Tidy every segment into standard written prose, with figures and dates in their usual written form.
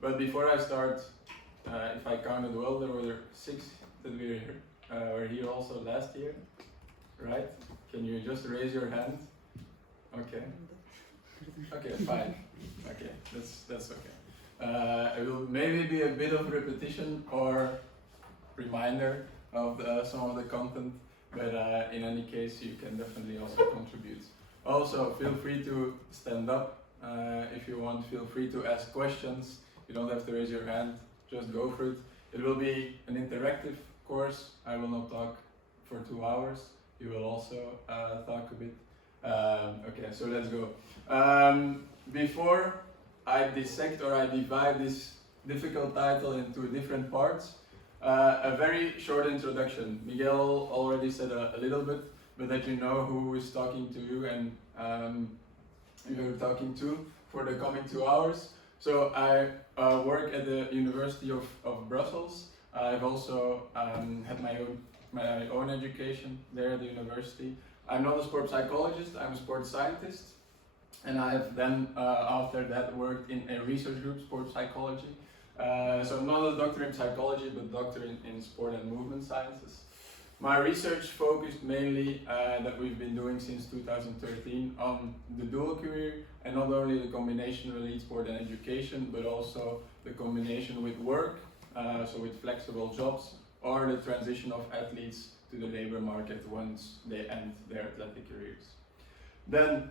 But before I start, if I counted well, there were 6 that were here also last year, right? Can you just raise your hand? Okay. Okay, fine. Okay, that's okay. It will maybe be a bit of repetition or reminder of some of the content, but in any case, you can definitely also contribute. Also, feel free to stand up if you want. Feel free to ask questions. You don't have to raise your hand. Just go for it. It will be an interactive course. I will not talk for 2 hours. You will also talk a bit. Okay, so let's go. Before I dissect or I divide this difficult title into different parts, a very short introduction. Miguel already said a little bit, but that you know who is talking to you and you're talking to for the coming 2 hours. So I work at the University of Brussels. I've also had my own education there at the university. I'm not a sports psychologist, I'm a sports scientist. And I have then, after that, worked in a research group, sports psychology. So I'm not a doctor in psychology, but doctor in sport and movement sciences. My research focused mainly, that we've been doing since 2013, on the dual career, and not only the combination of elite sport and education, but also the combination with work, so with flexible jobs, or the transition of athletes to the labor market once they end their athletic careers. Then,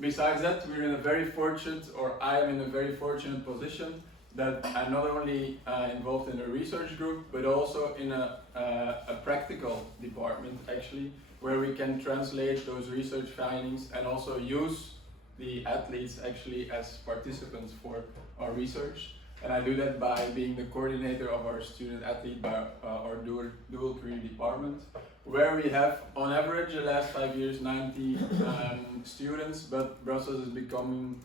besides that, we're in a very fortunate, or I am in a very fortunate position that I'm not only involved in a research group, but also in a practical department actually, where we can translate those research findings and also use the athletes actually as participants for our research. And I do that by being the coordinator of our student athlete by our dual career department, where we have on average the last 5 years 90 students, but Brussels is becoming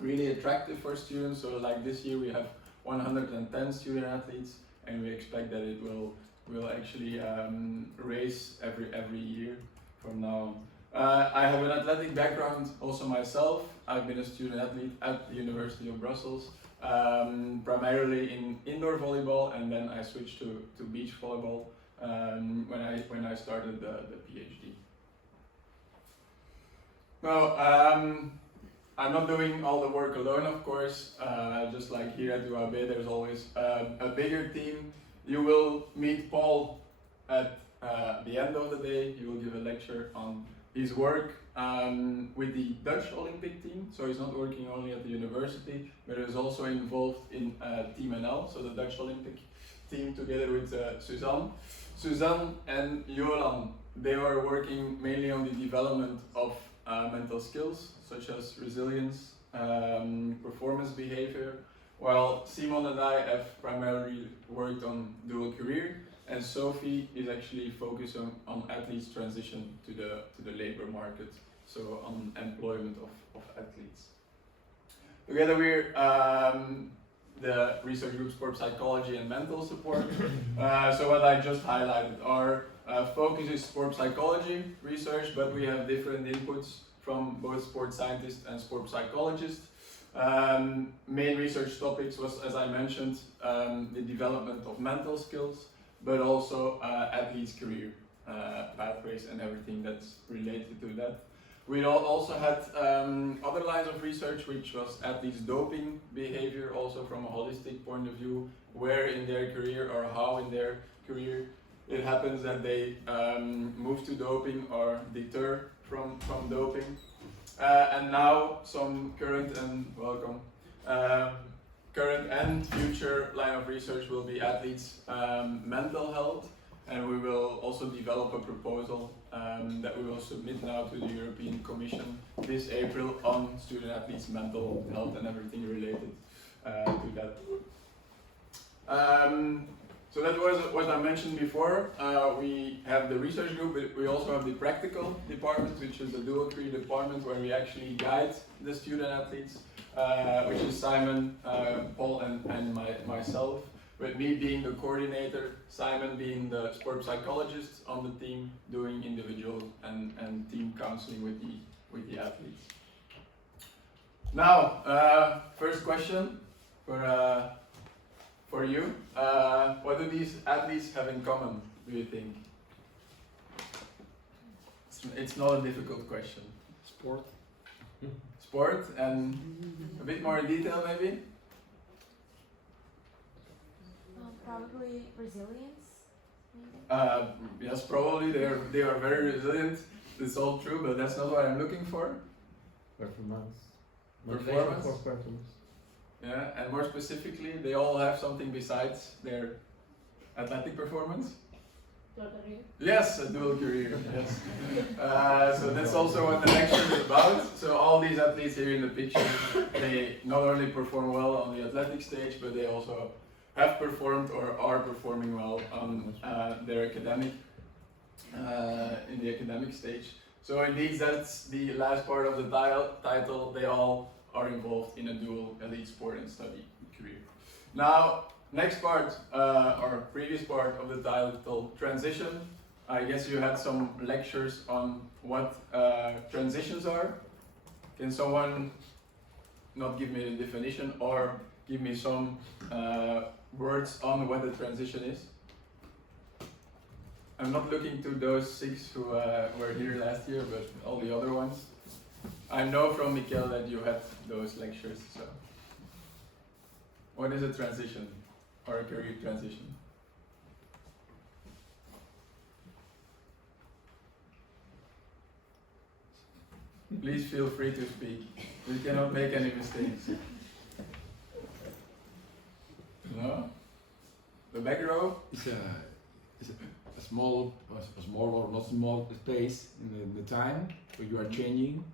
really attractive for students. So like this year we have 110 student athletes, and we expect that it will actually raise every year from now on. I have an athletic background also myself. I've been a student athlete at the University of Brussels, primarily in indoor volleyball, and then I switched to beach volleyball when I started the PhD. Now, I'm not doing all the work alone, of course. Just like here at UAB, there's always a bigger team. You will meet Paul at the end of the day. He will give a lecture on his work with the Dutch Olympic team. So he's not working only at the university, but is also involved in Team NL, so the Dutch Olympic team, together with Suzanne. Suzanne and Jolan, they are working mainly on the development of mental skills, such as resilience, performance behavior, while Simon and I have primarily worked on dual career, and Sophie is actually focused on athletes' transition to the labor market, so on employment of athletes. Together we're the research group Sport Psychology and Mental Support. So what I just highlighted, our focus is sport psychology research, but we have different inputs from both sports scientists and sport psychologists. Main research topics was, as I mentioned, the development of mental skills, but also athletes' career pathways and everything that's related to that. We also had other lines of research, which was athletes' doping behavior, also from a holistic point of view, where in their career or how in their career it happens that they move to doping or deter from doping. And now some current and future line of research will be athletes' mental health, and we will also develop a proposal that we will submit now to the European Commission this April on student athletes' mental health and everything related to that. So that was what I mentioned before. We have the research group, but we also have the practical department, which is the dual career department, where we actually guide the student athletes, which is Simon, Paul, and myself. With me being the coordinator, Simon being the sport psychologist on the team, doing individual and team counseling with the athletes. Now, first question. for you. What do these athletes have in common, do you think? It's not a difficult question. Sport. Sport, and a bit more in detail maybe? Probably resilience, maybe? Yes, probably they are very resilient. It's all true, but that's not what I'm looking for. Performance. Performance? For performance. Yeah, and more specifically, they all have something besides their athletic performance. Your career? Yes, a dual career. Yes. So that's also what the lecture is about. So all these athletes here in the picture, they not only perform well on the athletic stage, but they also have performed or are performing well on their academic, in the academic stage. So indeed, that's the last part of the title. They all are involved in a dual elite sport and study career. Now, next part, or previous part of the title, transition. I guess you had some lectures on what transitions are. Can someone not give me the definition or give me some words on what the transition is? I'm not looking to those 6 who were here last year, but all the other ones. I know from Mikel that you had those lectures, so. What is a transition or a career transition? Please feel free to speak. We cannot make any mistakes. No? The back row? It's a small or not small space in the time where you are changing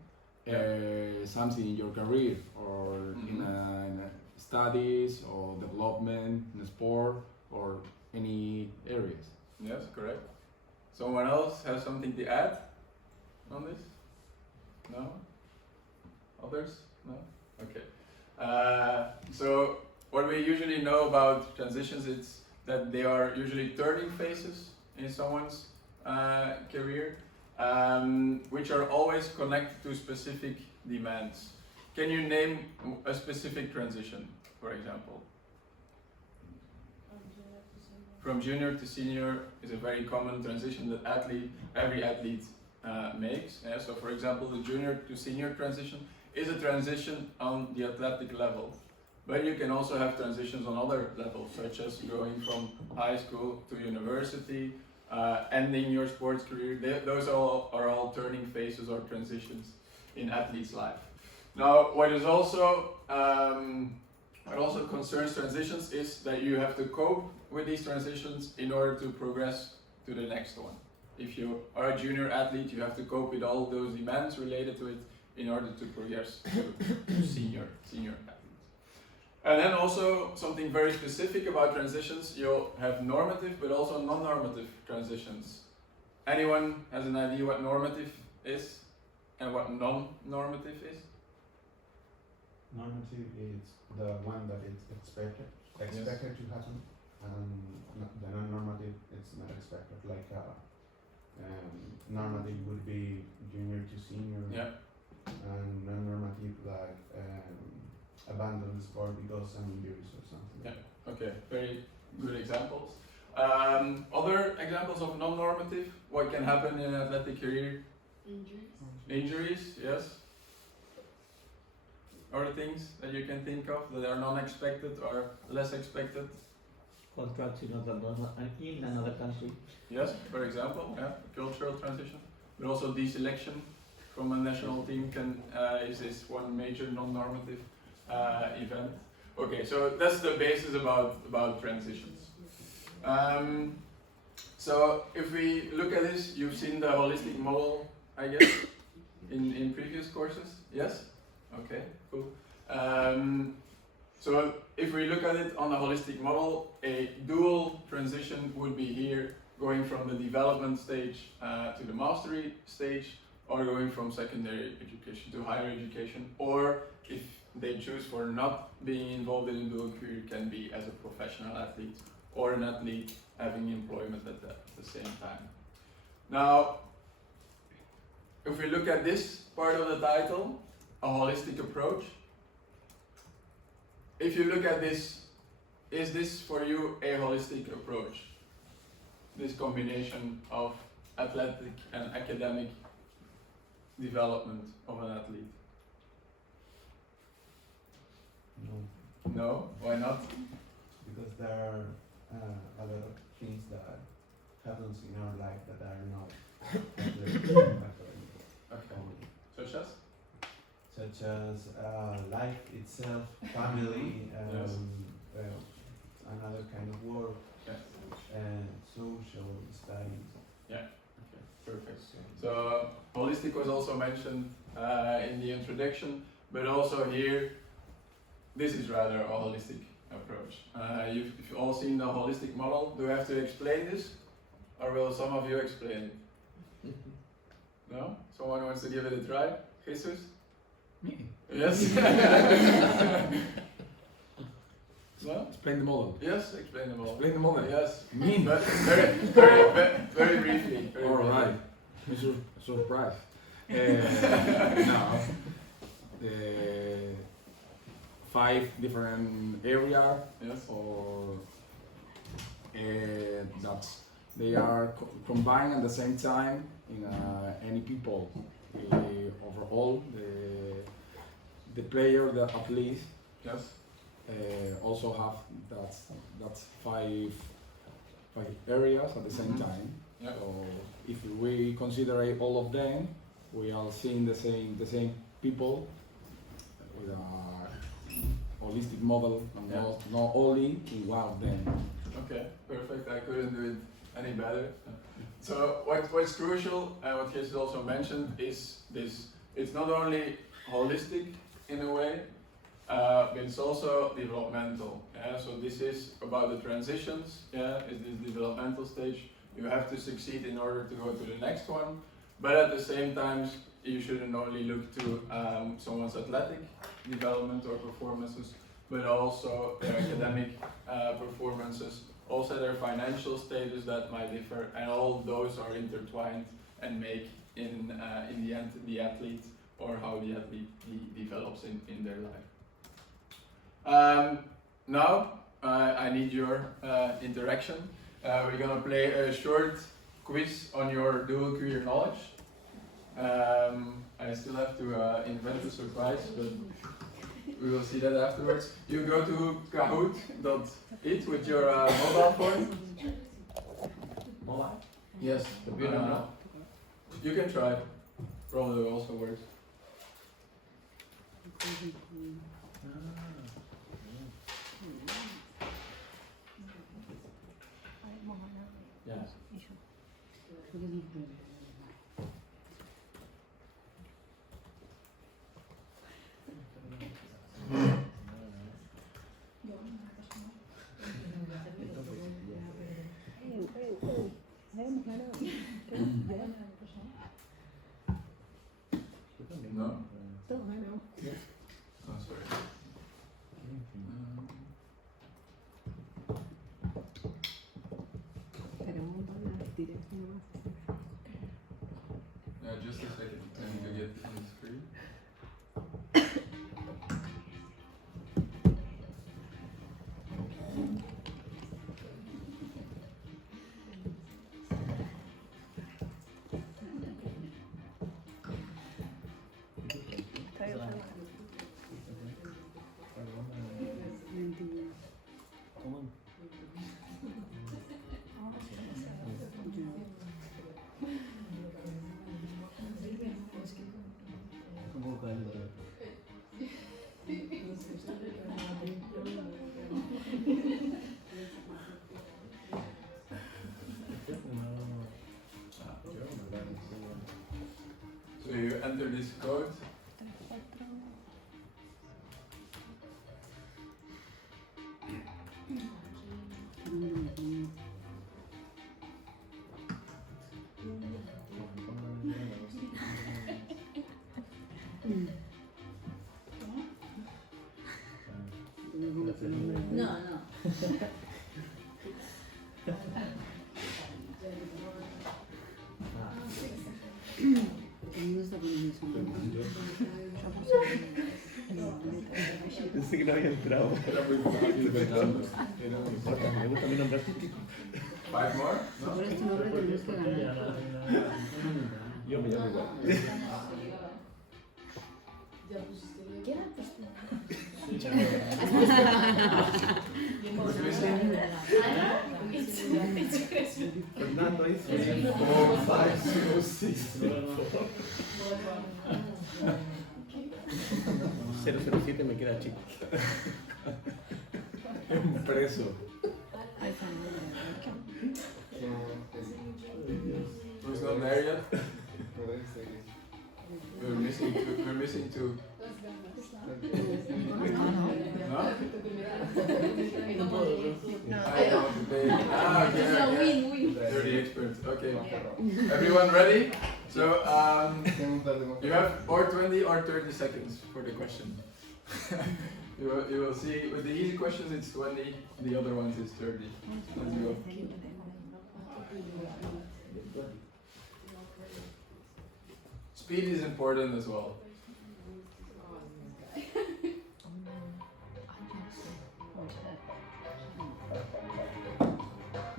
something in your career or in a studies or development in a sport or any areas. Yes, correct. Someone else has something to add on this? No? Others? No? Okay. So what we usually know about transitions is that they are usually turning phases in someone's career, which are always connected to specific demands. Can you name a specific transition, for example? From junior to senior is a very common transition that every athlete makes. Yeah? So for example, the junior to senior transition is a transition on the athletic level. But you can also have transitions on other levels, such as going from high school to university, ending your sports career. Those are all turning phases or transitions in athletes' life. Now, what also concerns transitions is that you have to cope with these transitions in order to progress to the next one. If you are a junior athlete, you have to cope with all those demands related to it in order to progress to senior athletes. And then also something very specific about transitions, you'll have normative but also non-normative transitions. Anyone has an idea what normative is and what non-normative is? Normative is the one that is expected to happen, and the non-normative it's not expected. Like normative would be junior to senior, and non-normative like abandon the sport because some injuries or something. Yeah. Okay. Very good examples. Other examples of non-normative. What can happen in an athletic career? Injuries. Yes. Other things that you can think of that are non-expected or less expected? Contracts in another country. Yes, for example, cultural transition. But also deselection from a national team is one major non-normative event. Okay, so that's the basis about transitions. So if we look at this, you've seen the holistic model, I guess, in previous courses. Yes? Okay, cool. So if we look at it on a holistic model, a dual transition would be here, going from the development stage to the mastery stage, or going from secondary education to higher education, or if they choose for not being involved in a dual career, can be as a professional athlete or an athlete having employment at the same time. Now, if we look at this part of the title, a holistic approach, if you look at this, is this for you a holistic approach? This combination of athletic and academic development of an athlete? No, No? Why not? because there are a lot of things that happens in our life that are not academic Okay. only, Such as? such as life itself, family, Yes. another kind of work, Yeah. and social studies. Okay, perfect. So holistic was also mentioned in the introduction, but also here, this is rather a holistic approach. You've all seen the holistic model. Do I have to explain this, or will some of you explain it? No? Someone wants to give it a try? Jesus? Me. Yes? No? Explain the model. Yes, explain the model. Explain the model. Yes. Me. But very briefly. Very All briefly. right. I'm surprised. Now, 5 different areas, Yes. or that they are combined at the same time in any people. Overall, the player, the athlete, Yes. also have that's 5 areas at the same time. Yeah. So if we consider all of them, we are seeing the same people with a holistic model, and Yeah. not only in one of them. Okay, perfect. I couldn't do it any better. So what's crucial, and what Jesus also mentioned, is this. It's not only holistic in a way, but it's also developmental. Yeah? So this is about the transitions. Yeah, it's this developmental stage. You have to succeed in order to go to the next one. But at the same time, you shouldn't only look to someone's athletic development or performances, but also their academic performances, also their financial status that might differ, and all those are intertwined and make in the end the athlete, or how the athlete develops in their life. Now I need your interaction. We're gonna play a short quiz on your dual career knowledge. I still have to invent a surprise, but we will see that afterwards. You go to kahoot.it with your mobile phone. Mobile? Yes. Computer. You can try. Probably also works. Yeah. No? Oh, sorry. Just a second. I need to get on the screen. So you enter this code. No. Pensé que no había entrado. Era muy fácil inventando. No me importa, me gusta mi nombre artístico. 5 more? Si pones tu nombre tenemos que ganar. Yo me llamo igual. ¿Qué era? Pues tú. Who's missing? Fernando ahí. 3, 4, 5, 6. 007 me queda chico. Un preso. Who's not there yet? We're missing two. We're missing two. No? I don't want to pay. Okay, okay. You're the expert. Okay. Everyone ready? So, you have or 20 or 30 seconds for the question. you will see, with the easy questions it's 20, the other ones it's 30. Let's go. Speed is important as well.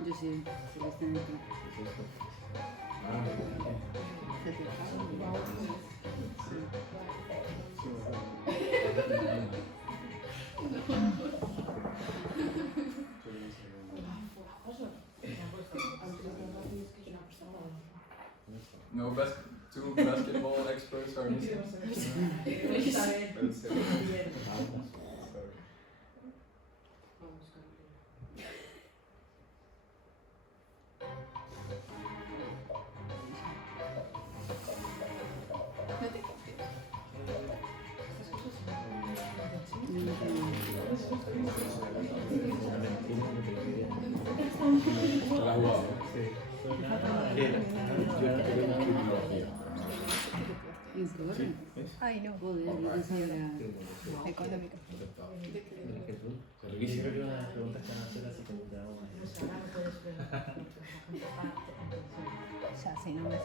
Yo sí, Celeste. No two basketball experts are missing. La jugada. Ay, no. Joder, yo pensaba que era económica. Yo creo que una de las preguntas que van a hacer así como te hago más. Ya, si no me sé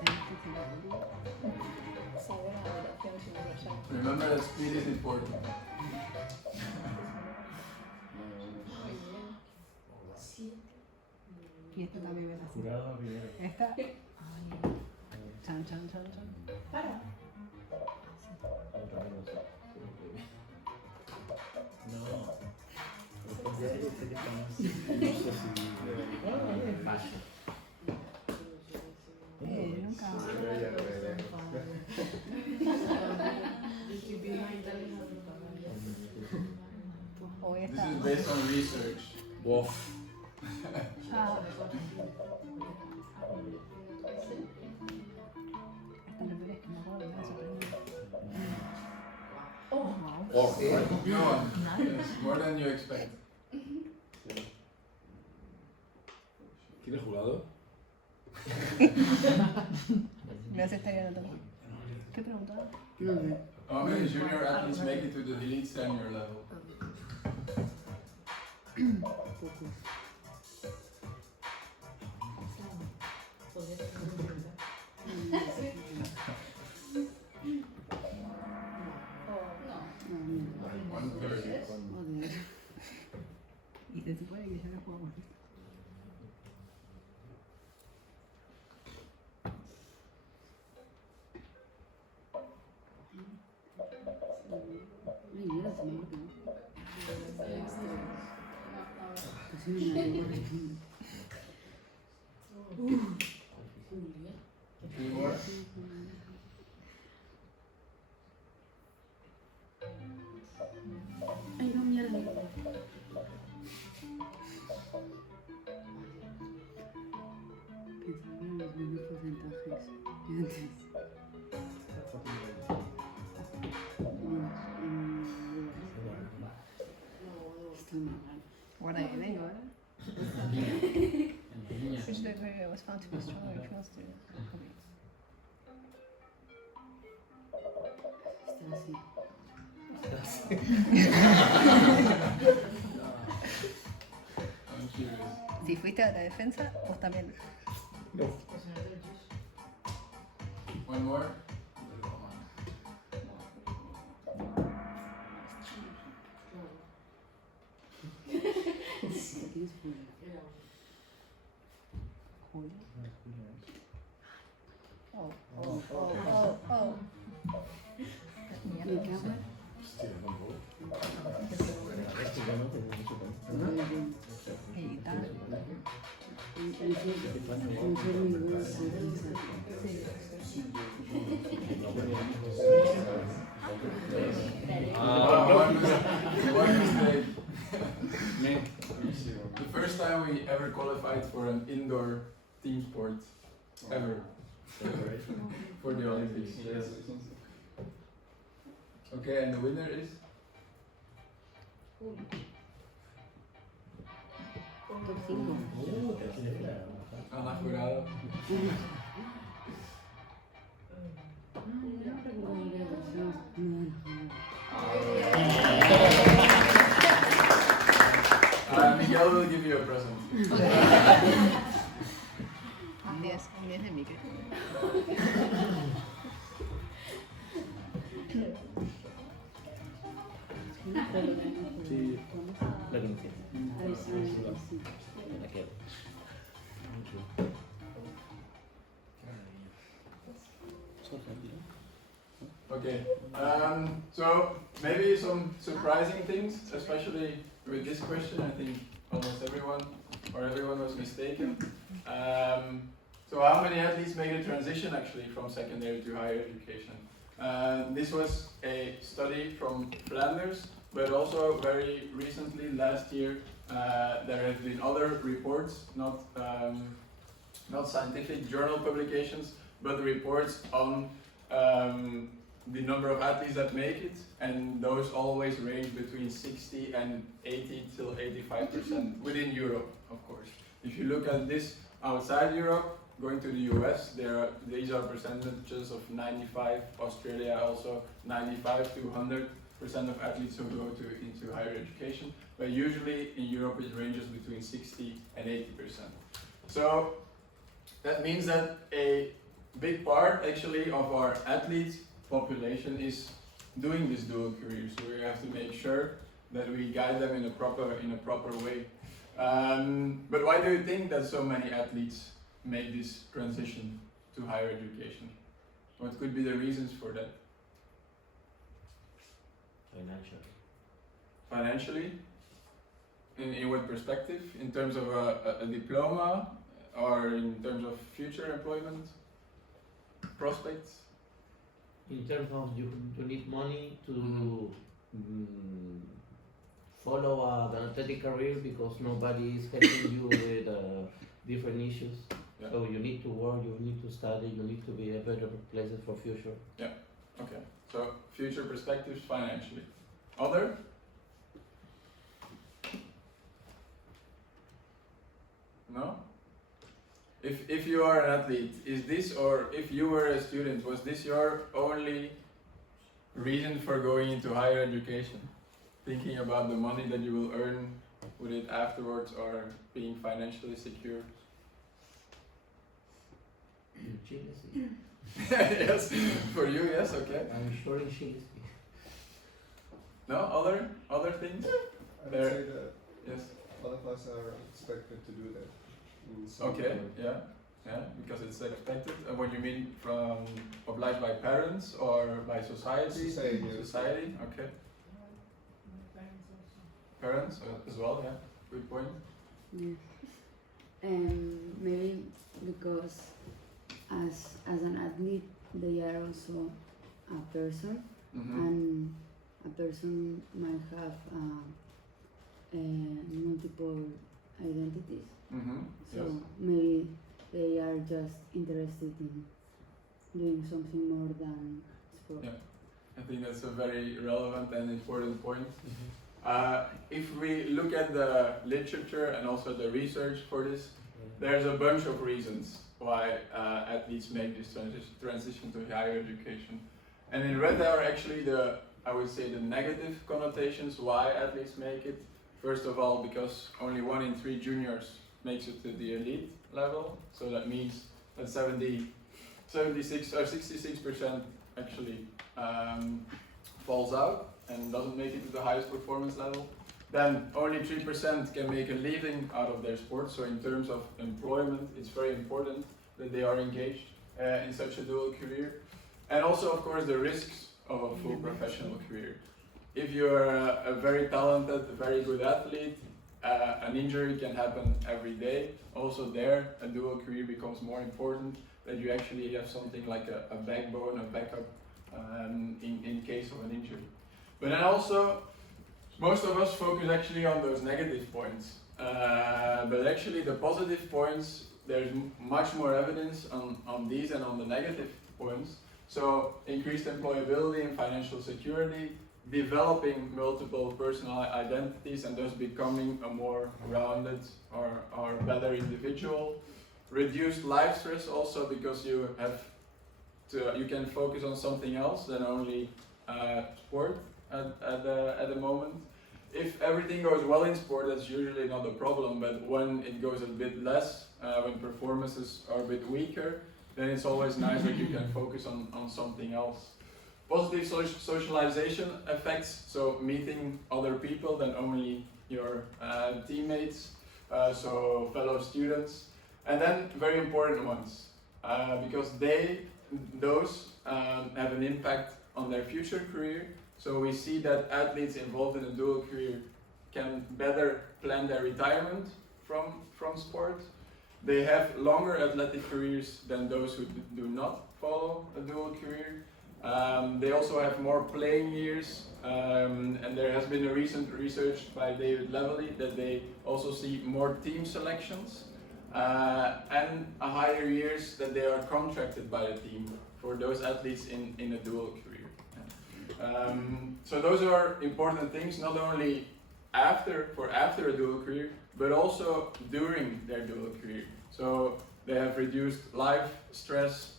Remember that speed is important. Y esta también me la sé. Jurado primero. Esta. Chan, chan, chan, chan. No. Ya yo sé que estamos. No sé si. Fácil. Nunca. O This esta. is based on research. Wow. Ya. Esta lo peor es que me acuerdo que me había sorprendido. Oh, Go on. Yes, more than you expect. ¿Tienes jurado? Me hace estar en otro. ¿Qué preguntaba? No sé. How many junior athletes make it to the elite senior level? Pocos. One third. Joder. Y se supone que ya no jugamos. Ay, mira, se me olvidó. Pues sí, me la recuerdo. Two more. Ay, no, mierda. Pensaba en los mismos porcentajes que antes. Estoy mal. Guarda que tengo ahora. Which the area was found to be stronger and close to okay. Está así. I'm curious. Si fuiste a la defensa, vos también. No. One more. tienes Julio. Julio. Oh, oh, oh, oh, oh. Mi cámara. Still don't go. Esto ya no tengo mucho tiempo. Y tal. One mistake. The first time we ever qualified for an indoor team sport, ever, for the Olympics. Yes. Okay, and the winner is? Top 5. Ana Jurado. Miguel will give you a present. Un día es de Miguel. Sí, la conocí. La quiero. Okay, so maybe some surprising things, especially with this question. I think almost everyone was mistaken. So how many athletes made a transition actually from secondary to higher education? This was a study from Flanders, but also very recently, last year, there have been other reports, not scientific journal publications, but reports on the number of athletes that make it, and those always range between 60 and 80 till 85% within Europe, of course. If you look at this outside Europe, going to the US, these are percentages of 95, Australia also 95 to 100% of athletes who go into higher education, but usually in Europe it ranges between 60 and 80%. So that means that a big part actually of our athletes population is doing this dual career, so we have to make sure that we guide them in a proper way. But why do you think that so many athletes make this transition to higher education? What could be the reasons for that? Financially? In what perspective? In terms of a diploma, or in terms of future employment prospects? In terms of you need money to follow an athletic career because nobody is helping you with different issues. Yeah. So you need to work, you need to study, you need to be a better places for future. Yeah. Okay. So future perspectives financially. Other? No? If you are an athlete, is this, or if you were a student, was this your only reason for going into higher education? Thinking about the money that you will earn with it afterwards, or being financially secure? In Chile, sí. Yes, for you, yes, okay. I'm sure in Chile. Sí. No, other things? I would There- say that Yes. all of us are expected to do that. in some Okay, way. yeah, because it's expected. And what you mean from obliged by parents or by society? Society, yes. Society, okay. Parents as well, yeah. Good point. Yeah. Maybe because as an athlete, they are also a person, Mm-hmm. and a person might have multiple identities. Mm-hmm. So Yes. maybe they are just interested in doing something more than sport. Yeah. I think that's a very relevant and important point. Mm-hmm. If we look at the literature and also the research for this, there's a bunch of reasons why athletes make this transition to higher education. And in red are actually I would say the negative connotations why athletes make it. First of all, because only 1 in 3 juniors makes it to the elite level. So that means that 76 or 66% actually falls out and doesn't make it to the highest performance level. then only 3% can make a living out of their sport. So in terms of employment, it's very important that they are engaged in such a dual career. And also, of course, the risks of a full professional career. If you're a very talented, very good athlete, an injury can happen every day. Also there, a dual career becomes more important, that you actually have something like a backbone, a backup in case of an injury. But then also, most of us focus actually on those negative points. But actually the positive points, there's much more evidence on these and on the negative points. So increased employability and financial security, developing multiple personal identities and thus becoming a more rounded or better individual. Reduced life stress also, because you can focus on something else than only sport at the moment. If everything goes well in sport, that's usually not a problem, but when it goes a bit less, when performances are a bit weaker, then it's always nice that you can focus on something else. Positive socialization effects, so meeting other people than only your teammates, so fellow students. And then very important ones, because those have an impact on their future career. So we see that athletes involved in a dual career can better plan their retirement from sport. They have longer athletic careers than those who do not follow a dual career. They also have more playing years, and there has been a recent research by David Levely that they also see more team selections and a higher years that they are contracted by the team for those athletes in a dual career. So those are important things, not only after a dual career, but also during their dual career. So they have reduced life stress,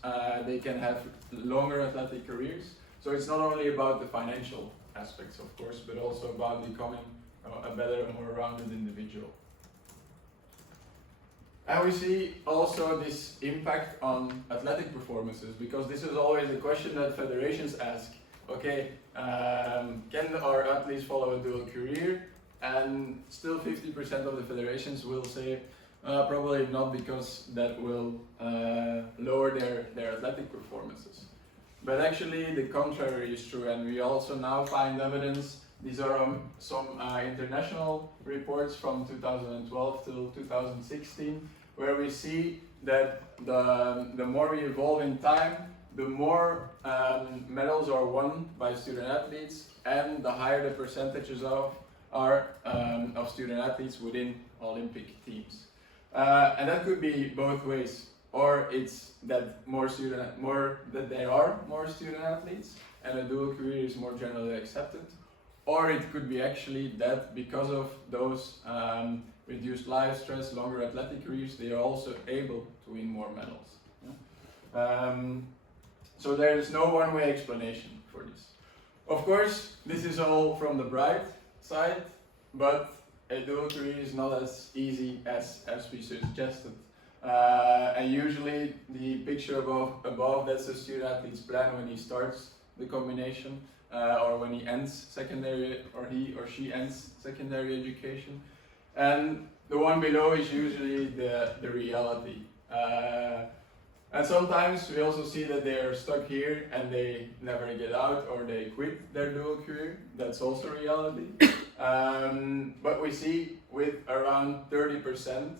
they can have longer athletic careers. So it's not only about the financial aspects, of course, but also about becoming a better, more rounded individual. And we see also this impact on athletic performances, because this is always a question that federations ask. Okay, can our athletes follow a dual career? And still 50% of the federations will say, probably not, because that will lower their athletic performances. But actually the contrary is true, and we also now find evidence. These are some international reports from 2012 till 2016, where we see that the more we evolve in time, the more medals are won by student athletes, and the higher the percentages of student athletes within Olympic teams. And that could be both ways, or it's that there are more student athletes and a dual career is more generally accepted, or it could be actually that because of those reduced life stress, longer athletic careers, they are also able to win more medals. Yeah? So there is no one-way explanation for this. Of course, this is all from the bright side, but a dual career is not as easy as we suggested. And usually the picture above, that's a student athlete's plan when he starts the combination, or when he ends secondary, or he or she ends secondary education. And the one below is usually the reality. And sometimes we also see that they are stuck here and they never get out, or they quit their dual career. That's also reality. But we see with around 30%,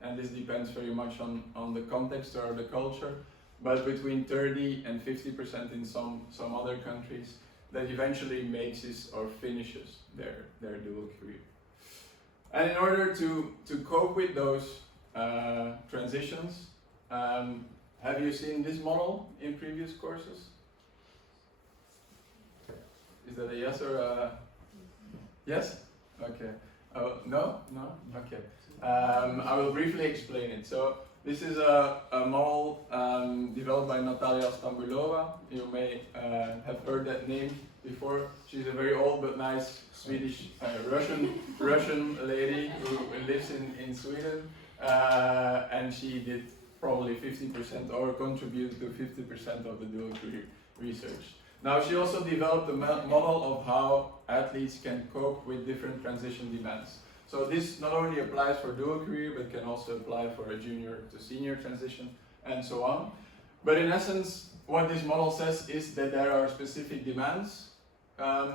and this depends very much on the context or the culture, but between 30 and 50% in some other countries, that eventually makes this or finishes their dual career. And in order to cope with those transitions, have you seen this model in previous courses? Is that a yes or a yes? Okay. Oh, no? No? Okay. I will briefly explain it. So this is a model developed by Natalia Stambulova. You may have heard that name before. She's a very old but nice Swedish, Russian lady who lives in Sweden, and she did probably 50% or contributed to 50% of the dual career research. Now she also developed a model of how athletes can cope with different transition demands. So this not only applies for dual career, but can also apply for a junior to senior transition and so on. But in essence, what this model says is that there are specific demands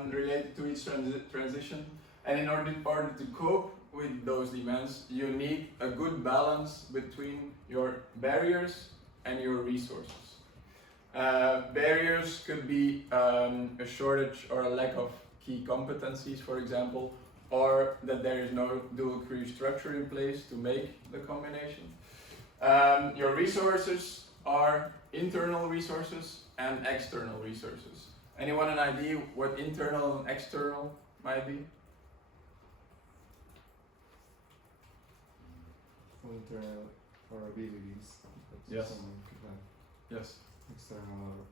related to each transition, and in order to cope with those demands, you need a good balance between your barriers and your resources. Barriers could be a shortage or a lack of key competencies, for example, or that there is no dual career structure in place to make the combination. Your resources are internal resources and external resources. Anyone an idea what internal and external might be? Internal or abilities. Yes. Someone could have Yes. external,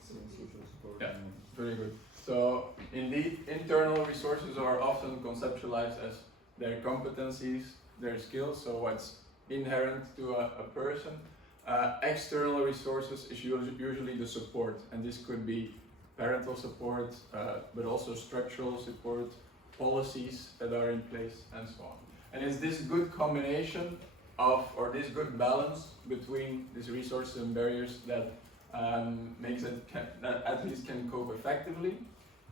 Social social support. Yeah. Very good. So indeed, internal resources are often conceptualized as their competencies, their skills, so what's inherent to a person. External resources is usually the support, and this could be parental support, but also structural support, policies that are in place, and so on. And it's this good combination of, or this good balance between these resources and barriers that makes it that athletes can cope effectively.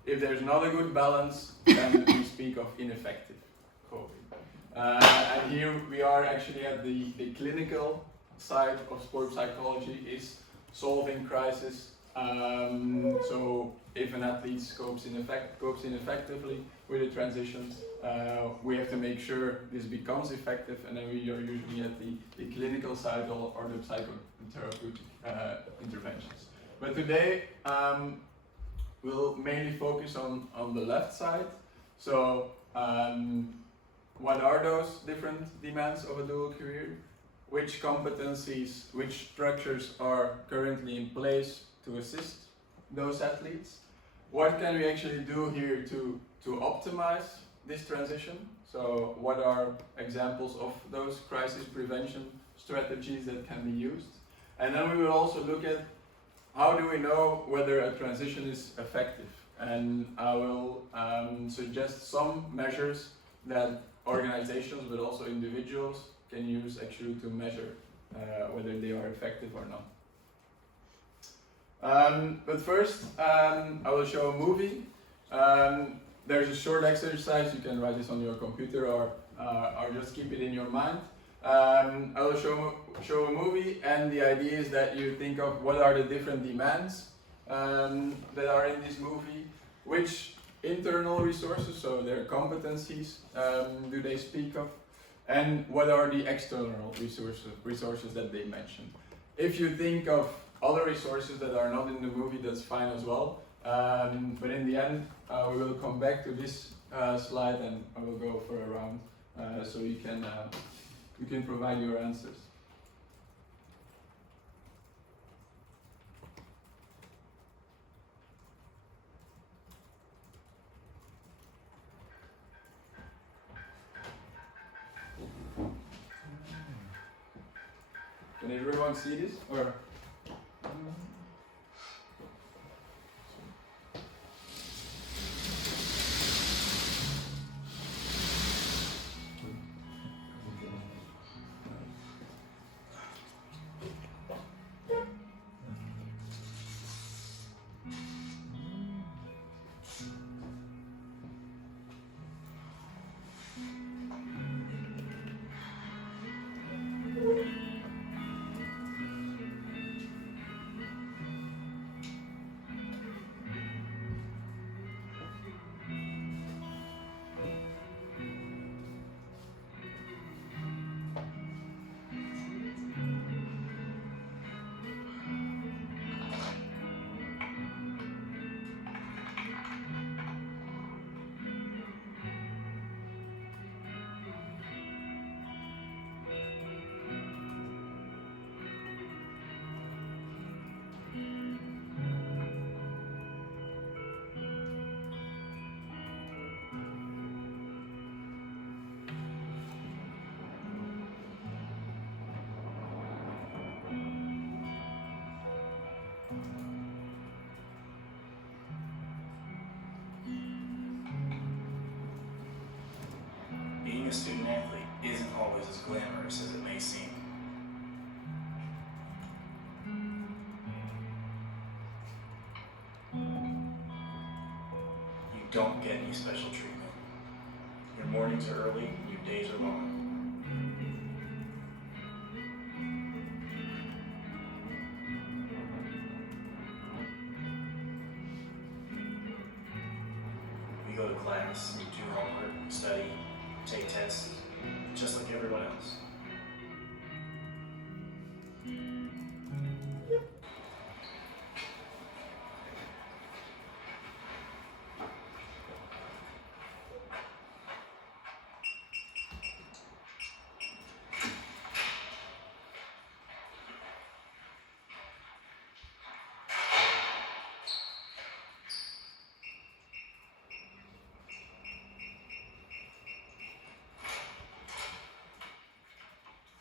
If there's not a good balance, then we speak of ineffective coping. And here we are actually at the clinical side of sport psychology, is solving crisis. So if an athlete copes ineffectively with a transition, we have to make sure this becomes effective, and then we are usually at the clinical side or the psychotherapeutic interventions. But today we'll mainly focus on the left side. So what are those different demands of a dual career? Which competencies, which structures are currently in place to assist those athletes? What can we actually do here to optimize this transition? So what are examples of those crisis prevention strategies that can be used? And then we will also look at how do we know whether a transition is effective? And I will suggest some measures that organizations, but also individuals, can use actually to measure whether they are effective or not. But first, I will show a movie. There's a short exercise. You can write this on your computer or just keep it in your mind. I will show a movie, and the idea is that you think of what are the different demands that are in this movie, which internal resources, so their competencies, do they speak of, and what are the external resources that they mention. If you think of other resources that are not in the movie, that's fine as well. But in the end, we will come back to this slide, and I will go for a round so you can provide your answers. Can everyone see this? Or being a student athlete isn't always as glamorous as it may seem. You don't get any special treatment. Your mornings are early and your days are long. We go to class, we do homework, study, take tests, just like everyone else.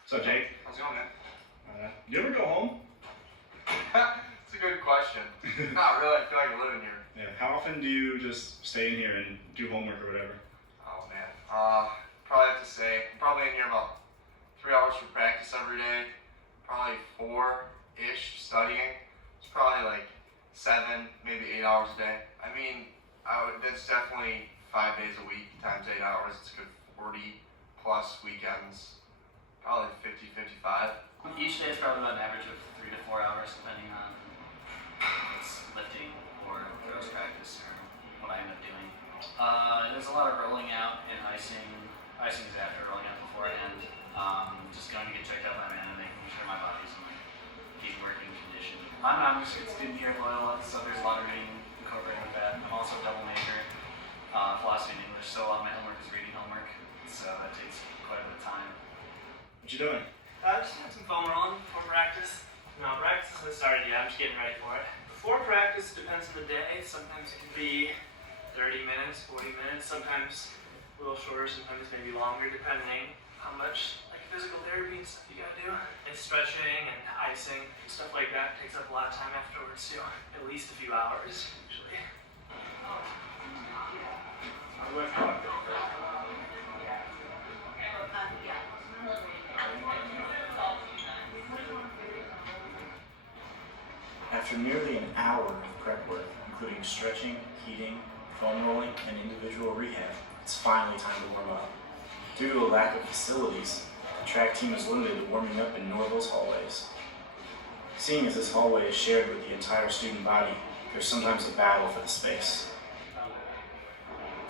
So Jake, How's it going, man? do you ever go home? It's a good question. Not really, I feel like I live in here. Yeah. How often do you just stay in here and do homework or whatever? Oh man. Probably have to say, I'm probably in here about 3 hours for practice every day. Probably 4-ish studying. It's probably like 7, maybe 8 hours a day. I mean, that's definitely 5 days a week times 8 hours. It's a good 40 plus weekends. Probably 50, 55. Each day is probably about an average of 3 to 4 hours, depending on if it's lifting or throws practice or what I end up doing. There's a lot of rolling out and icing. Icing is after, rolling out beforehand. Just going to get checked out by man and making sure my body's in like good working condition. I'm just a student here at Loyola, so there's a lot of reading incorporated with that. I'm also a double major, philosophy and English, so a lot of my homework is reading homework, so that takes quite a bit of time. What you doing? Just had some foam rolling before practice. No, practice hasn't started yet. I'm just getting ready for it. Before practice, it depends on the day. Sometimes it can be 30 minutes, 40 minutes. Sometimes a little shorter, sometimes maybe longer, depending how much like physical therapy and stuff you gotta do. And stretching and icing and stuff like that takes up a lot of time afterwards too. At least a few hours usually. After nearly an hour of prep work, including stretching, heating, foam rolling, and individual rehab, it's finally time to warm up. Due to a lack of facilities, the track team is limited to warming up in Norville's hallways. Seeing as this hallway is shared with the entire student body, there's sometimes a battle for the space.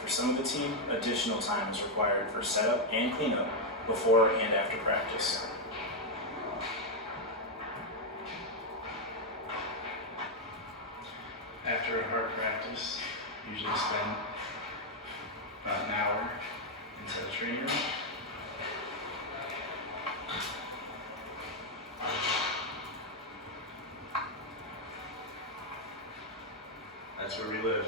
For some of the team, additional time is required for setup and cleanup before and after practice. After a hard practice, usually spend about an hour inside the training room. That's where we live.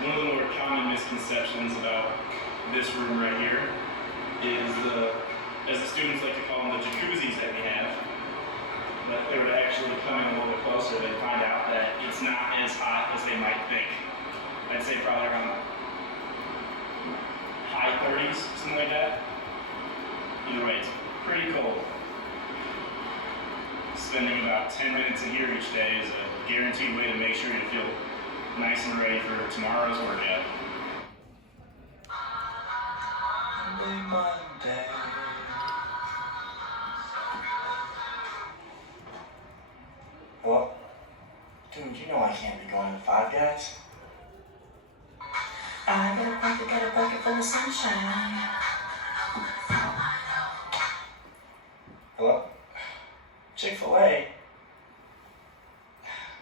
One of the more common misconceptions about this room right here is as the students like to call them, the jacuzzis that we have. But if they were to actually come in a little bit closer, they'd find out that it's not as hot as they might think. I'd say probably around high 30s, something like that. Either way, it's pretty cold. Spending about 10 minutes in here each day is a guaranteed way to make sure you feel nice and ready for tomorrow's workout. Monday. Hello? Dude, you know I can't be going to Five Guys. I get a bucket full of sunshine. Hello? Chick-fil-A?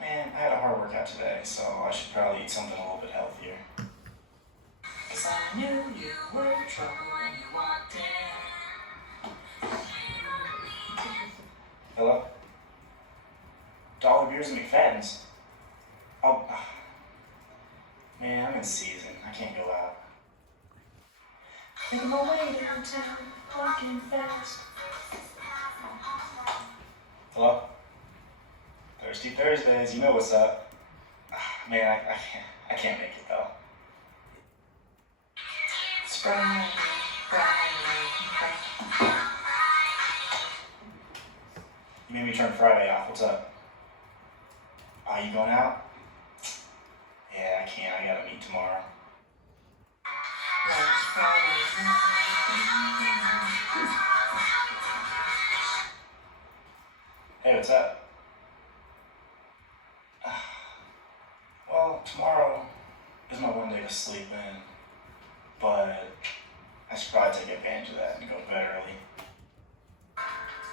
Man, I had a hard workout today, so I should probably eat something a little bit healthier. I knew you were trouble when you walked in. Hello? Dollar beers and McFadden's. Oh, man, I'm in season. I can't go out. Making my way downtown, walking fast. Hello? Thirsty Thursdays, you know what's up. Man, I can't make it though. It's Friday. You made me turn Friday off. What's up? Are you going out? Yeah, I can't. I gotta meet tomorrow. Hey, what's up? Well, tomorrow is my one day to sleep in, but I should probably take advantage of that and go to bed early.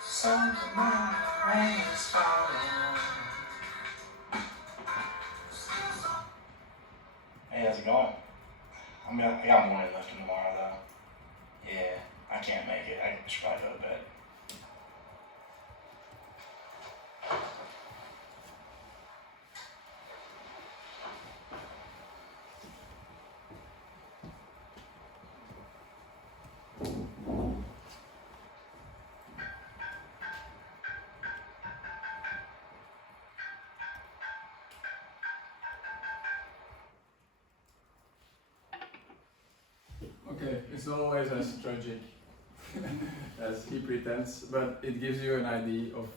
Something more rain is falling. Hey, how's it going? I got morning lifting tomorrow though. Yeah, I can't make it. I should probably go to bed. Okay, it's not always as tragic as he pretends, but it gives you an idea of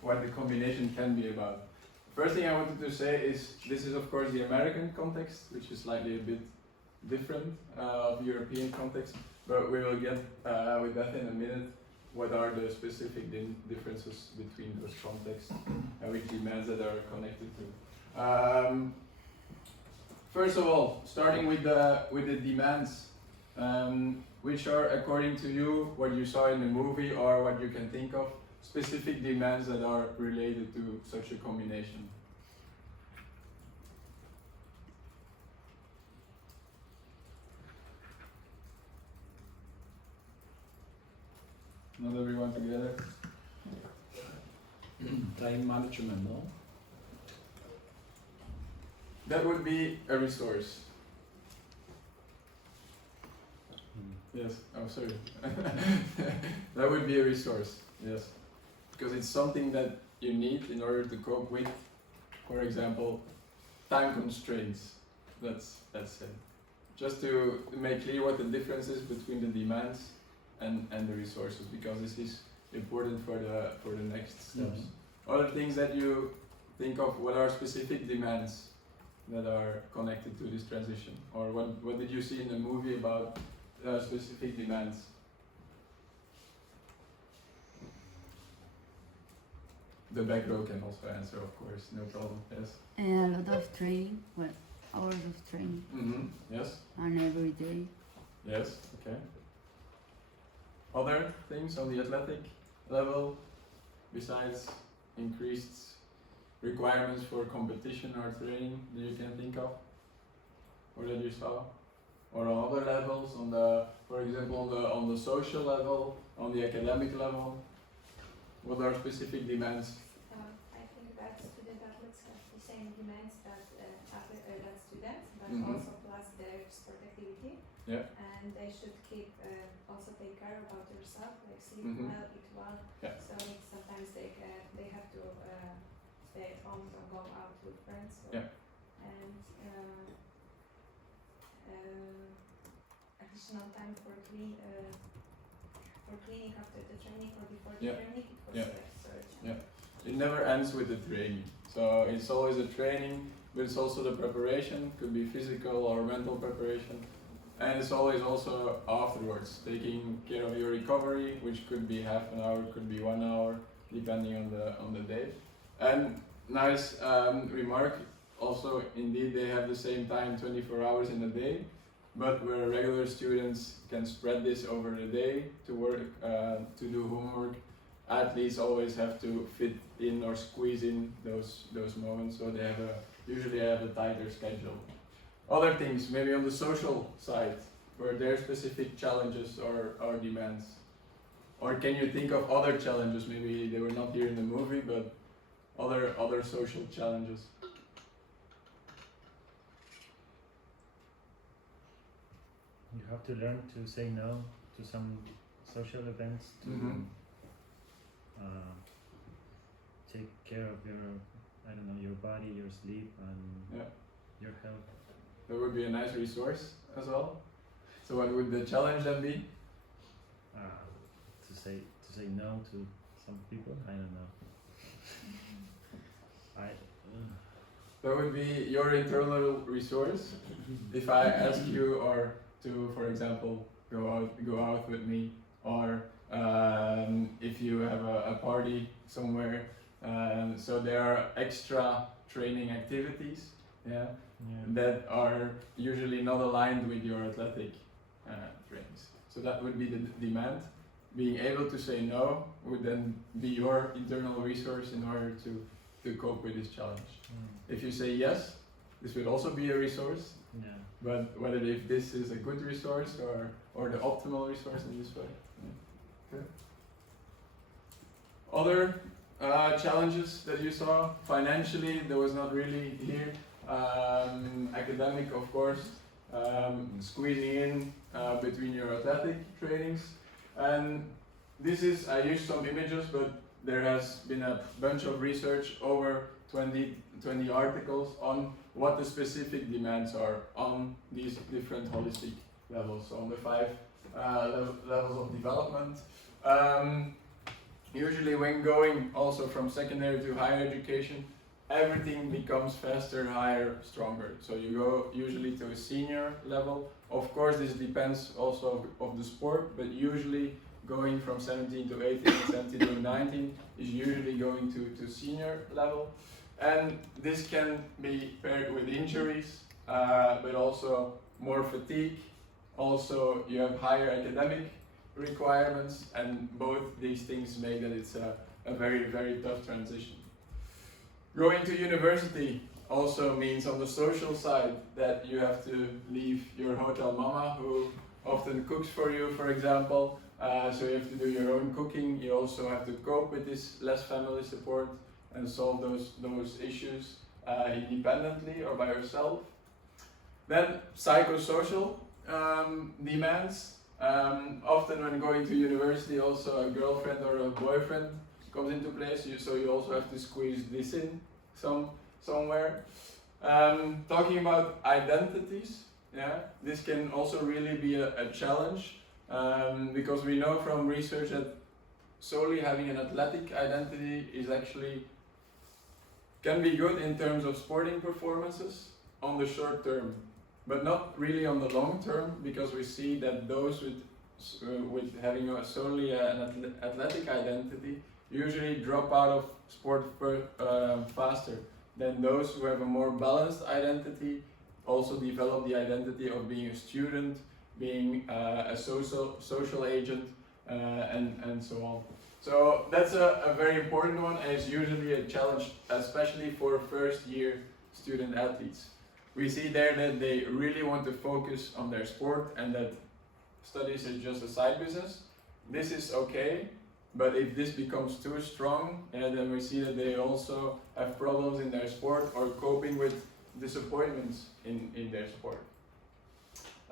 what the combination can be about. First thing I wanted to say is this is of course the American context, which is slightly a bit different of European context, but we will get with that in a minute. What are the specific differences between those contexts and which demands that are connected to? First of all, starting with the demands, which are, according to you, what you saw in the movie or what you can think of, specific demands that are related to such a combination. Not everyone together. Time management, no? That would be a resource. Yes, oh sorry. That would be a resource, yes. Because it's something that you need in order to cope with, for example, time constraints. That's it. Just to make clear what the difference is between the demands and the resources, because this is important for the next steps. Other things that you think of, what are specific demands that are connected to this transition? Or what did you see in the movie about specific demands? The back row can also answer, of course, no problem, yes. And a lot of training, well, hours of training. Yes. And every day. Yes, okay. Other things on the athletic level, besides increased requirements for competition or training that you can think of, or that you saw, or on other levels, on the, for example, on the social level, on the academic level, what are specific demands? I think that student athletes have the same demands that students, but Mhm. also plus their sport activity. Yeah. And they should keep also take care about themselves, like sleep Mhm. well, eat well. Yeah. So sometimes they have to stay at home or go out with friends. So Yeah. And additional time for cleaning after the training or before the Yeah. training. It was Yeah. research. Yeah. It never ends with the training. So it's always a training, but it's also the preparation, could be physical or mental preparation. And it's always also afterwards, taking care of your recovery, which could be half an hour, could be 1 hour, depending on the day. And nice remark, also indeed they have the same time, 24 hours in a day, but where regular students can spread this over the day to work, to do homework, athletes always have to fit in or squeeze in those moments, so they usually have a tighter schedule. Other things, maybe on the social side, were there specific challenges or demands? Or can you think of other challenges? Maybe they were not here in the movie, but other social challenges. You have to learn to say no to some social events to take care of your, I don't know, your body, your sleep, and your health. That would be a nice resource as well. So what would the challenge then be? To say no to some people. I don't know. That would be your internal resource. If I ask you or to, for example, go out with me, or if you have a party somewhere, so there are extra training activities, that are usually not aligned with your athletic trainings. So that would be the demand. Being able to say no would then be your internal resource in order to cope with this challenge. If you say yes, this would also be a resource. But whether if this is a good resource or the optimal resource in this way. Okay. Other challenges that you saw financially, there was not really here. Academic, of course, squeezing in between your athletic trainings. And this is, I used some images, but there has been a bunch of research, over 20 articles on what the specific demands are on these different holistic levels, on the 5 levels of development. Usually when going also from secondary to higher education, everything becomes faster, higher, stronger. So you go usually to a senior level. Of course, this depends also of the sport, but usually going from 17 to 18, 17 to 19 is usually going to senior level. And this can be paired with injuries, but also more fatigue. Also, you have higher academic requirements, and both these things make that it's a very, very tough transition. Going to university also means on the social side that you have to leave your hotel mama, who often cooks for you, for example. So you have to do your own cooking. You also have to cope with this less family support and solve those issues independently or by yourself. Then psychosocial demands. Often when going to university, also a girlfriend or a boyfriend comes into place, so you also have to squeeze this in somewhere. Talking about identities, this can also really be a challenge, because we know from research that solely having an athletic identity is actually can be good in terms of sporting performances on the short term, but not really on the long term, because we see that those with having solely an athletic identity usually drop out of sport faster than those who have a more balanced identity, also develop the identity of being a student, being a social agent, and so on. So that's a very important one, and it's usually a challenge, especially for first year student athletes. We see there that they really want to focus on their sport and that studies is just a side business. This is okay, but if this becomes too strong, then we see that they also have problems in their sport or coping with disappointments in their sport.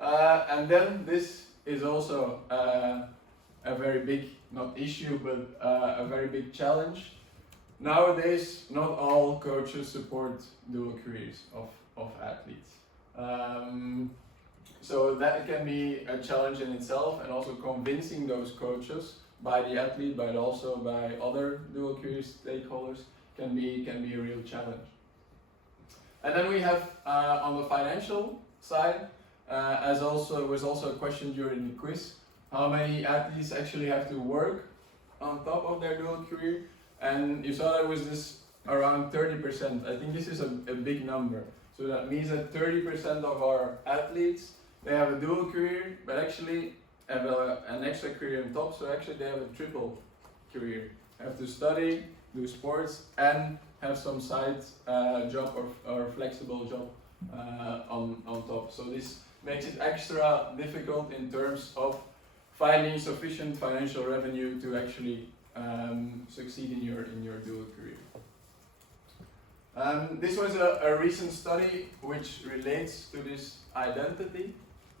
And then this is also a very big, not issue, but a very big challenge. Nowadays, not all coaches support dual careers of athletes. So that can be a challenge in itself, and also convincing those coaches by the athlete, but also by other dual career stakeholders can be a real challenge. And then we have on the financial side, as also was also a question during the quiz, how many athletes actually have to work on top of their dual career, and you saw that was this around 30%. I think this is a big number. So that means that 30% of our athletes, they have a dual career, but actually have an extra career on top, so actually they have a triple career. They have to study, do sports, and have some side job or flexible job on top. So this makes it extra difficult in terms of finding sufficient financial revenue to actually succeed in your dual career. This was a recent study which relates to this identity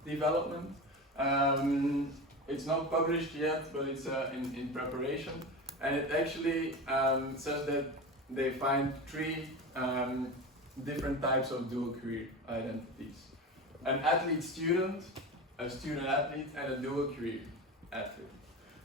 development. It's not published yet, but it's in preparation, and it actually says that they find three different types of dual career identities: an athlete-student, a student-athlete, and a dual career athlete.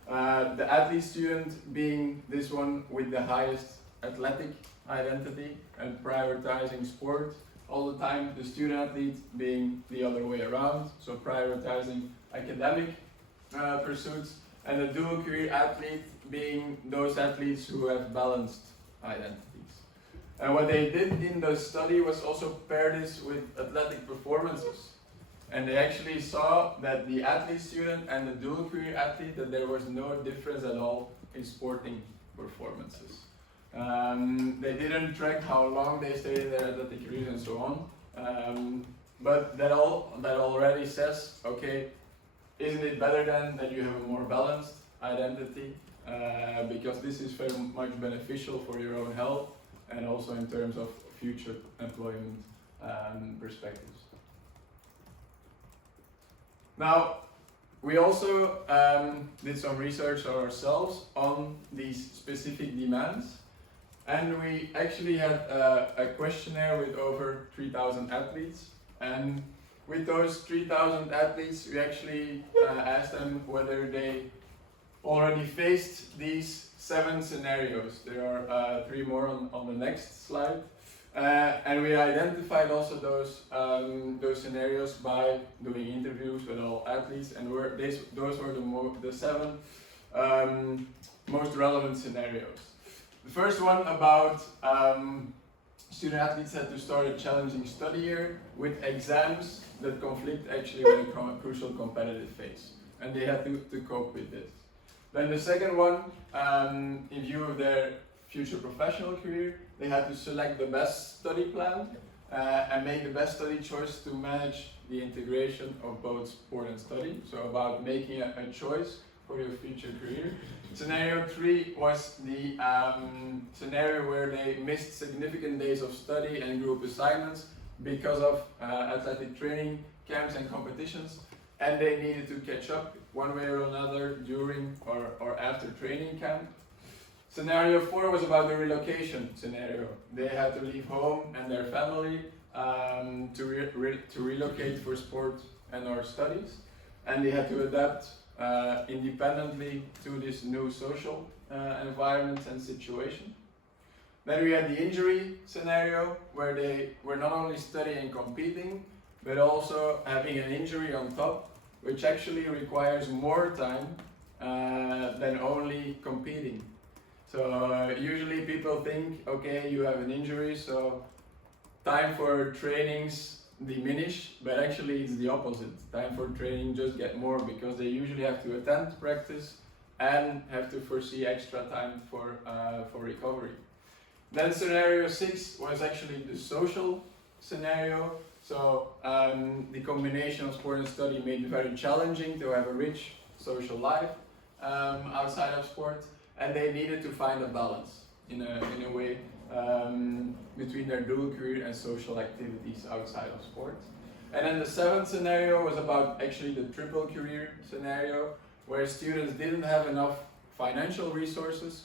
The athlete-student being this one with the highest athletic identity and prioritizing sport all the time, the student-athlete being the other way around, so prioritizing academic pursuits, and the dual career athlete being those athletes who have balanced identities. And what they did in the study was also pair this with athletic performances. And they actually saw that the athlete student and the dual career athlete, that there was no difference at all in sporting performances. They didn't track how long they stayed in their athletic careers and so on. But that already says, okay, isn't it better then that you have a more balanced identity? Because this is very much beneficial for your own health and also in terms of future employment perspectives. Now, we also did some research ourselves on these specific demands, and we actually had a questionnaire with over 3,000 athletes, and with those 3,000 athletes we actually asked them whether they already faced these 7 scenarios. There are 3 more on the next slide. And we identified also those scenarios by doing interviews with all athletes, and those were the 7 most relevant scenarios. The first one about student athletes had to start a challenging study year with exams that conflict actually with a crucial competitive phase, and they had to cope with this. Then the second one, in view of their future professional career, they had to select the best study plan and make the best study choice to manage the integration of both sport and study. So about making a choice for your future career. Scenario 3 was the scenario where they missed significant days of study and group assignments because of athletic training camps and competitions, and they needed to catch up one way or another during or after training camp. Scenario 4 was about the relocation scenario. They had to leave home and their family to relocate for sport and or studies, and they had to adapt independently to this new social environment and situation. Then we had the injury scenario, where they were not only studying and competing, but also having an injury on top, which actually requires more time than only competing. So usually people think, okay, you have an injury, so time for trainings diminish, but actually it's the opposite. Time for training just get more, because they usually have to attend practice and have to foresee extra time for recovery. Then scenario 6 was actually the social scenario. So the combination of sport and study made it very challenging to have a rich social life outside of sport, and they needed to find a balance in a way between their dual career and social activities outside of sport. And then the 7th scenario was about actually the triple career scenario, where students didn't have enough financial resources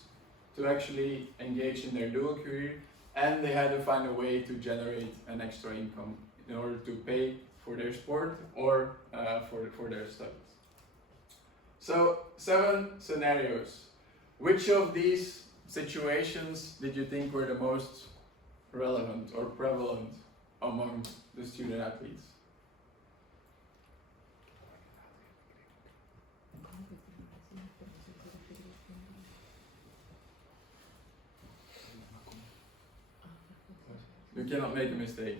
to actually engage in their dual career, and they had to find a way to generate an extra income in order to pay for their sport or for their studies. So 7 scenarios. Which of these situations did you think were the most relevant or prevalent among the student athletes? You cannot make a mistake.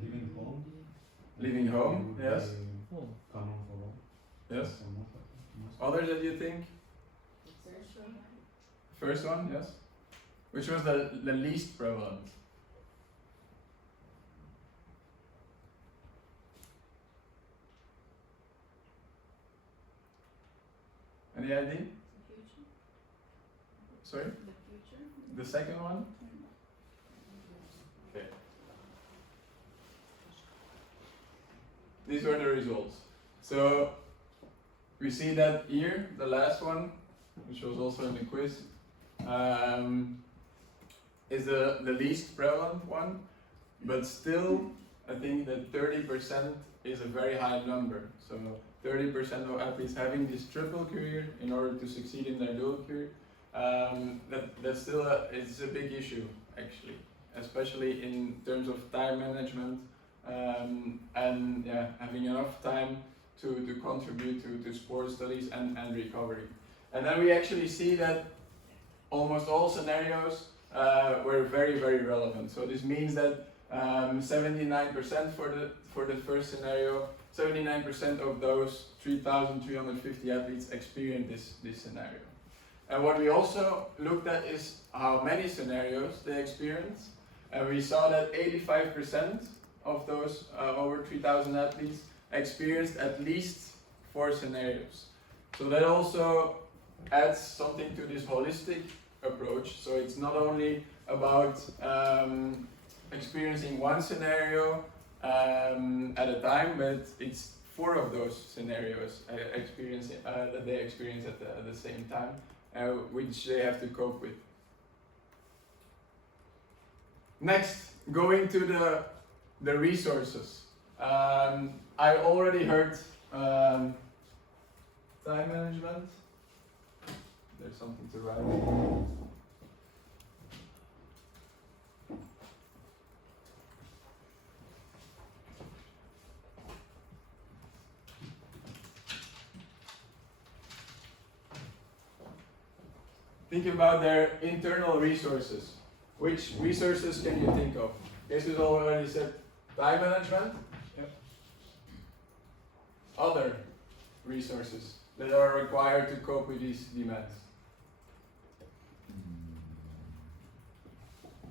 Living home. Leaving home, yes. Common for all. Yes. Others that you think? First one, yes. Which was the least prevalent? Any idea? The future. Sorry? The future. The second one? Okay. These were the results. So we see that here, the last one, which was also in the quiz, is the least prevalent one, but still I think that 30% is a very high number. So 30% of athletes having this triple career in order to succeed in their dual career, that's still it's a big issue actually, especially in terms of time management and having enough time to contribute to sports studies and recovery. And then we actually see that almost all scenarios were very, very relevant. So this means that 79% for the first scenario, 79% of those 3,350 athletes experienced this scenario. And what we also looked at is how many scenarios they experienced. And we saw that 85% of those over 3,000 athletes experienced at least 4 scenarios. So that also adds something to this holistic approach. So it's not only about experiencing one scenario at a time, but it's 4 of those scenarios that they experience at the same time, which they have to cope with. Next, going to the resources. I already heard time management. There's something to write. Think about their internal resources. Which resources can you think of? Jesus already said time management. Yep. Other resources that are required to cope with these demands.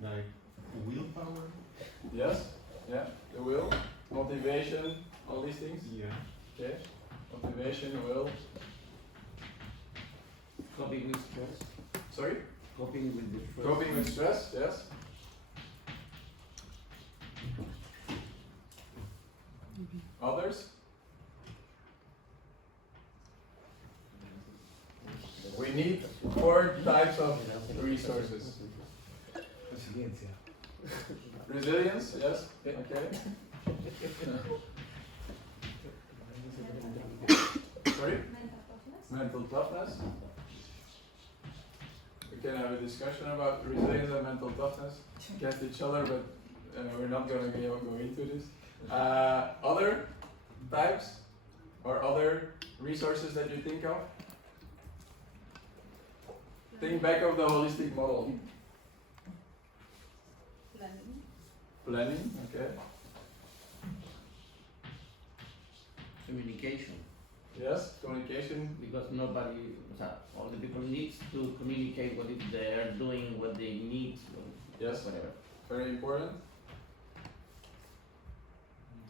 Like willpower? Yes, yeah, the will, motivation, all these things. Yeah. Okay, motivation, will. Coping with stress. Sorry? Coping with the stress. Coping with stress, yes. Others? We need 4 types of resources. Resilience, yes, okay. Sorry? Mental toughness. We can have a discussion about resilience and mental toughness against each other, but we're not going to be able to go into this. Other types or other resources that you think of? Think back of the holistic model. Planning. Planning, okay. Communication. Yes, communication. Because nobody, all the people needs to communicate what if they are doing, what they need, Yes, whatever. very important.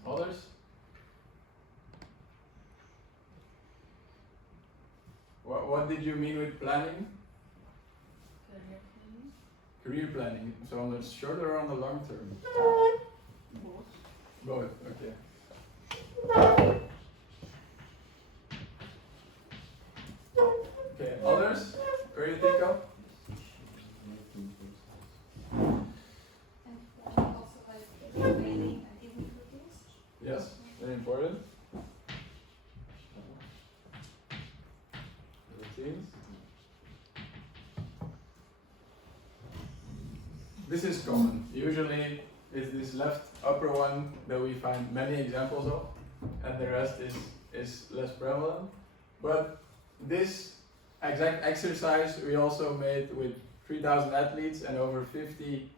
Others? What did you mean with planning? Career planning. Career planning. So on the short or on the long term? Both. Both, okay. Okay, others? Where you think of? And also like training and evening routines. Yes, very important. Routines. This is common. Usually it's this left upper one that we find many examples of, and the rest is less prevalent. But this exact exercise we also made with 3,000 athletes and over 50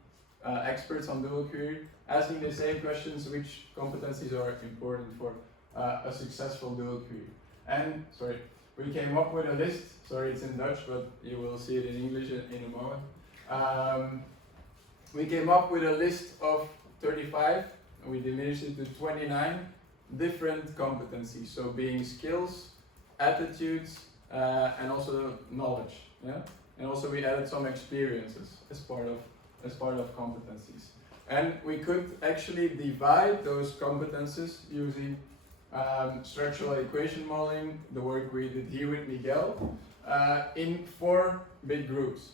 experts on dual career, asking the same questions: which competencies are important for a successful dual career. And we came up with a list. Sorry, it's in Dutch, but you will see it in English in a moment. We came up with a list of 35, and we diminished it to 29 different competencies. So being skills, attitudes, and also knowledge. Yeah, and also we added some experiences as part of competencies. And we could actually divide those competences using structural equation modeling, the work we did here with Miguel, in 4 big groups.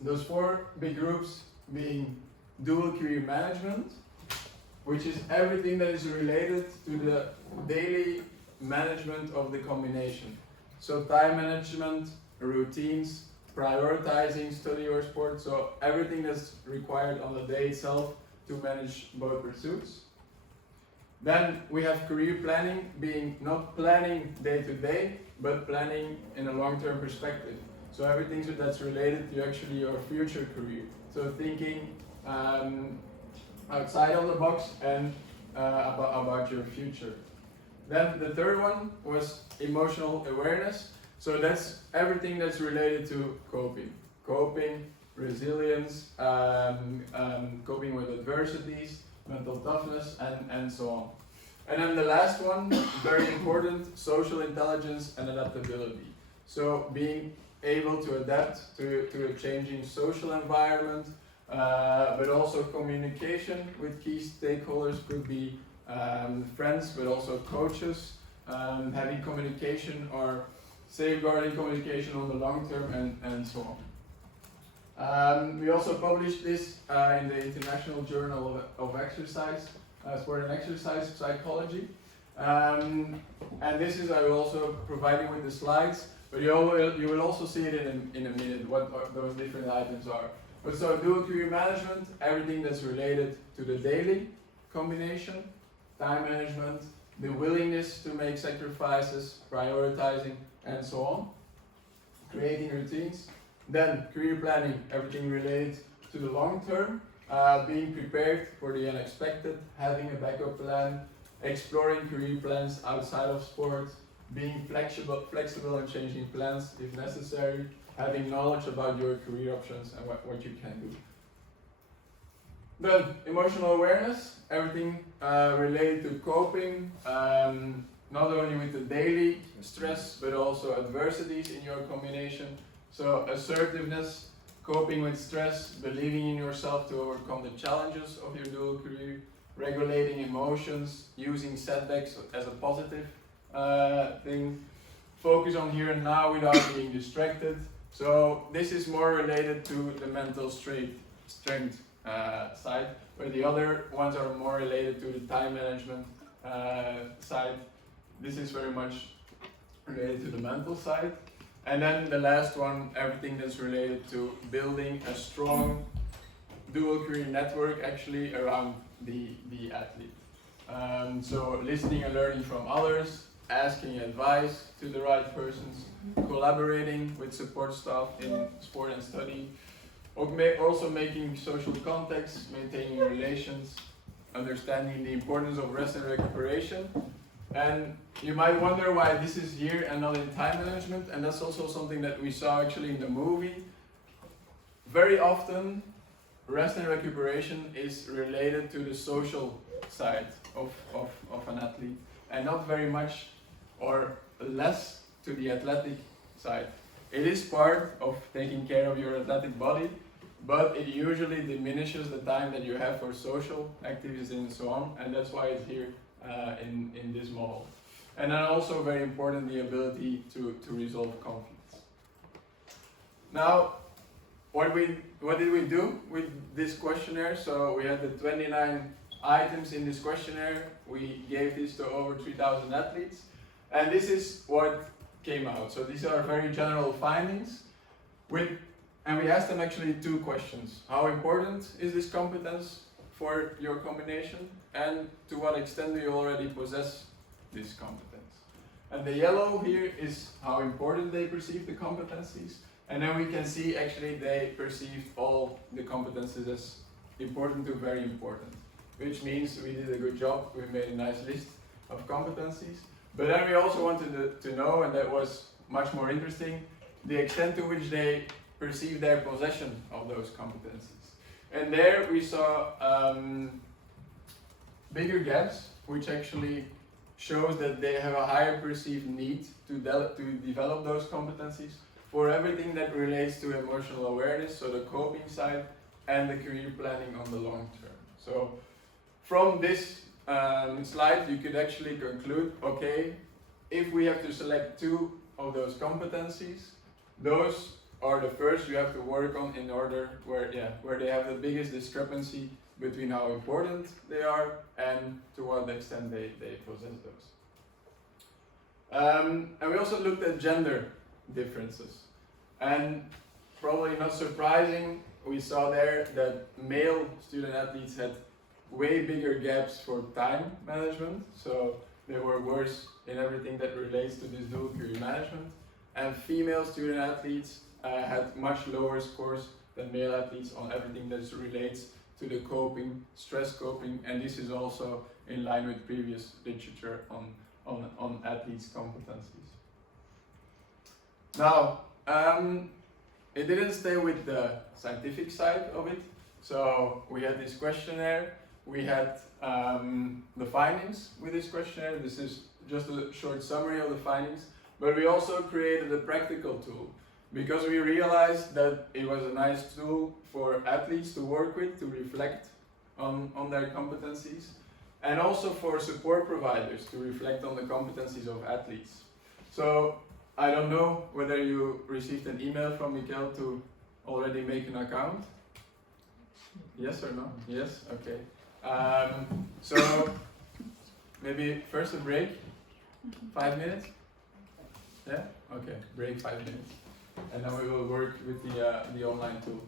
Those 4 big groups being dual career management, which is everything that is related to the daily management of the combination. So time management, routines, prioritizing study or sport, so everything that's required on the day itself to manage both pursuits. Then we have career planning, being not planning day to day, but planning in a long-term perspective. So everything that's related to actually your future career. So thinking outside of the box and about your future. Then the third one was emotional awareness. So that's everything that's related to coping, resilience, coping with adversities, mental toughness, and so on. And then the last one, very important, social intelligence and adaptability. So being able to adapt to a changing social environment, but also communication with key stakeholders could be friends, but also coaches, having communication or safeguarding communication on the long term, and so on. We also published this in the International Journal of Exercise, Sport and Exercise Psychology. And this is, I will also provide you with the slides, but you will also see it in a minute, what those different items are. But so dual career management, everything that's related to the daily combination, time management, the willingness to make sacrifices, prioritizing, and so on. Creating routines. Then career planning, everything related to the long term, being prepared for the unexpected, having a backup plan, exploring career plans outside of sport, being flexible and changing plans if necessary, having knowledge about your career options and what you can do. Then emotional awareness, everything related to coping, not only with the daily stress, but also adversities in your combination. So assertiveness, coping with stress, believing in yourself to overcome the challenges of your dual career, regulating emotions, using setbacks as a positive thing, focus on here and now without being distracted. So this is more related to the mental strength side, where the other ones are more related to the time management side. This is very much related to the mental side. And then the last one, everything that's related to building a strong dual career network actually around the athlete. So listening and learning from others, asking advice to the right persons, collaborating with support staff in sport and study, also making social contacts, maintaining relations, understanding the importance of rest and recuperation. And you might wonder why this is here and not in time management, and that's also something that we saw actually in the movie. Very often, rest and recuperation is related to the social side of an athlete, and not very much or less to the athletic side. It is part of taking care of your athletic body, but it usually diminishes the time that you have for social activities and so on, and that's why it's here in this model. And then also very important, the ability to resolve conflicts. Now, what did we do with this questionnaire? So we had the 29 items in this questionnaire. We gave this to over 3,000 athletes, and this is what came out. So these are very general findings, and we asked them actually 2 questions. How important is this competence for your combination, and to what extent do you already possess this competence? And the yellow here is how important they perceive the competencies, and then we can see actually they perceived all the competencies as important to very important, which means we did a good job. We made a nice list of competencies, but then we also wanted to know, and that was much more interesting, the extent to which they perceive their possession of those competencies. And there we saw bigger gaps, which actually shows that they have a higher perceived need to develop those competencies for everything that relates to emotional awareness, so the coping side, and the career planning on the long term. So from this slide, you could actually conclude, okay, if we have to select 2 of those competencies, those are the first you have to work on in order where they have the biggest discrepancy between how important they are and to what extent they possess those. And we also looked at gender differences. And probably not surprising, we saw there that male student athletes had way bigger gaps for time management, so they were worse in everything that relates to this dual career management. And female student athletes had much lower scores than male athletes on everything that relates to the coping, stress coping, and this is also in line with previous literature on athletes' competencies. Now, it didn't stay with the scientific side of it, so we had this questionnaire, we had the findings with this questionnaire. This is just a short summary of the findings, but we also created a practical tool because we realized that it was a nice tool for athletes to work with, to reflect on their competencies, and also for support providers to reflect on the competencies of athletes. So I don't know whether you received an email from Miguel to already make an account. Yes or no? Yes? Okay. So maybe first a break, 5 minutes? Yeah? Okay, break 5 minutes. And then we will work with the online tool.